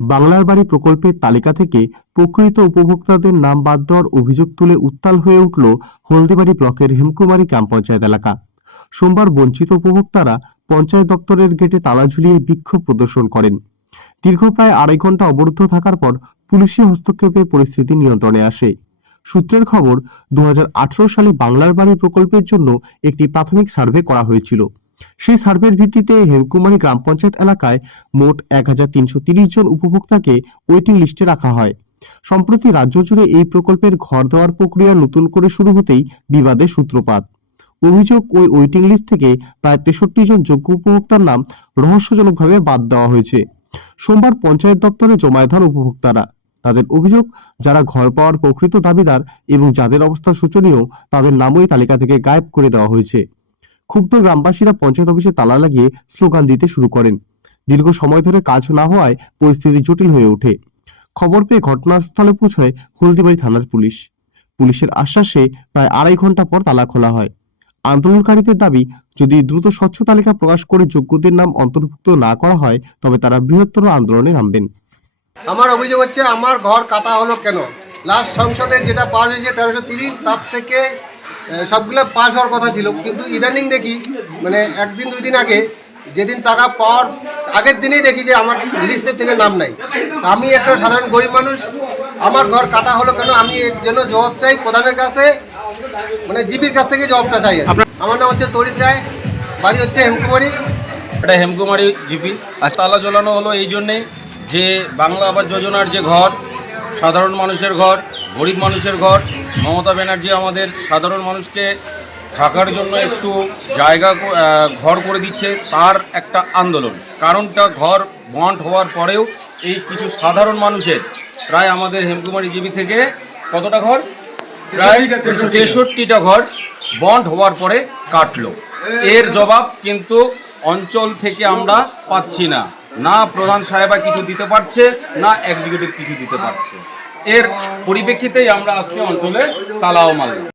বাংলার বাড়ি প্রকল্পের তালিকা থেকে প্রকৃত উপভোক্তাদের নাম বাদ দেওয়ার অভিযোগ তুলে উত্তাল হয়ে উঠল হলদিবাড়ি ব্লকের হেমকুমারী গ্রাম পঞ্চায়েত এলাকা। সোমবার বঞ্চিত উপভোক্তারা পঞ্চায়েত দপ্তরের গেটে তালা ঝুলিয়ে বিক্ষোভ প্রদর্শন করেন। দীর্ঘ প্রায় 2.5 ঘন্টা অবরুদ্ধ থাকার পর পুলিশি হস্তক্ষেপে পরিস্থিতি নিয়ন্ত্রণে আসে। সূত্রের খবর, 2018 সালে বাংলার বাড়ি প্রকল্পের জন্য একটি প্রাথমিক সার্ভে করা হয়েছিল। সেই সার্ভের ভিত্তিতে হেমকুমারী গ্রাম পঞ্চায়েত এলাকায় মোট 1330 জন উপভোক্তাকে ওয়েটিং লিস্টে রাখা হয়। সম্প্রতি রাজ্য জুড়ে এই প্রকল্পের ঘর দেওয়ার প্রক্রিয়া নতুন করে শুরু হতেই বিবাদের সূত্রপাত। অভিযোগ, ওই ওয়েটিং লিস্ট থেকে প্রায় 63 জন যোগ্য উপভোক্তার নাম রহস্যজনকভাবে বাদ দেওয়া হয়েছে। সোমবার পঞ্চায়েত দপ্তরে জমায়েত হন উপভোক্তারা। তাদের অভিযোগ, যারা ঘর পাওয়ার প্রকৃত দাবিদার এবং যাদের অবস্থা শোচনীয়, তাদের নাম ওই তালিকা থেকে গায়েব করে দেওয়া হয়েছে। ক্ষুব্ধ গ্রামবাসীরা পঞ্চায়েত অফিসে তালা লাগিয়ে স্লোগান দিতে শুরু করেন। দীর্ঘ সময় ধরে কাজ না হওয়ায় পরিস্থিতি জটিল হয়ে ওঠে। খবর পেয়ে ঘটনাস্থলে পৌঁছায় হলদিবাড়ি থানার পুলিশ। পুলিশের আশ্বাসে প্রায় 2.5 ঘন্টা পর তালা খোলা হয়। আন্দোলনকারীদের দাবি, যদি দ্রুত স্বচ্ছ তালিকা প্রকাশ করে যোগ্যদের নাম অন্তর্ভুক্ত না করা হয় তবে তারা বৃহত্তর আন্দোলনে নামবেন। আমার অভিযোগ হচ্ছে, আমার ঘর কাটা হলো কেন? লাস্ট সংসদে যেটা পাস হয়েছে 1330, তার থেকে সবগুলো পাস হওয়ার কথা ছিল, কিন্তু ইদানিং দেখি মানে 1-2 দিন আগে, যেদিন টাকা পাওয়ার আগের দিনেই দেখি যে আমার লিস্টের থেকে নাম নাই। আমি একটা সাধারণ গরিব মানুষ, আমার ঘর কাটা হলো কেন? আমি এর জন্য জবাব চাই প্রধানের কাছে, মানে জিপির কাছ থেকে জবাবটা চাই। আমার নাম হচ্ছে তরিত রায়, বাড়ি হচ্ছে হেমকুমারী। এটা হেমকুমারী জিপি। তালা ঝোলানো হলো এই জন্যেই যে বাংলা আবাস যোজনার যে ঘর, সাধারণ মানুষের ঘর, গরিব মানুষের ঘর, মমতা ব্যানার্জি আমাদের সাধারণ মানুষকে থাকার জন্য একটু জায়গা ঘর করে দিচ্ছে, তার একটা আন্দোলন। কারণটা, ঘর বন্ড হওয়ার পরেও এই কিছু সাধারণ মানুষের প্রায় আমাদের হেমকুমারী জিপি থেকে কতটা ঘর, প্রায় 63টা ঘর বন্ড হওয়ার পরে কাটলো। এর জবাব কিন্তু অঞ্চল থেকে আমরা পাচ্ছি না, না প্রধান সাহেবা কিছু দিতে পারছে, না এক্সিকিউটিভ কিছু দিতে পারছে। এর পরিপ্রেক্ষিতেই আমরা আজকে অঞ্চলে তালাও মারলাম।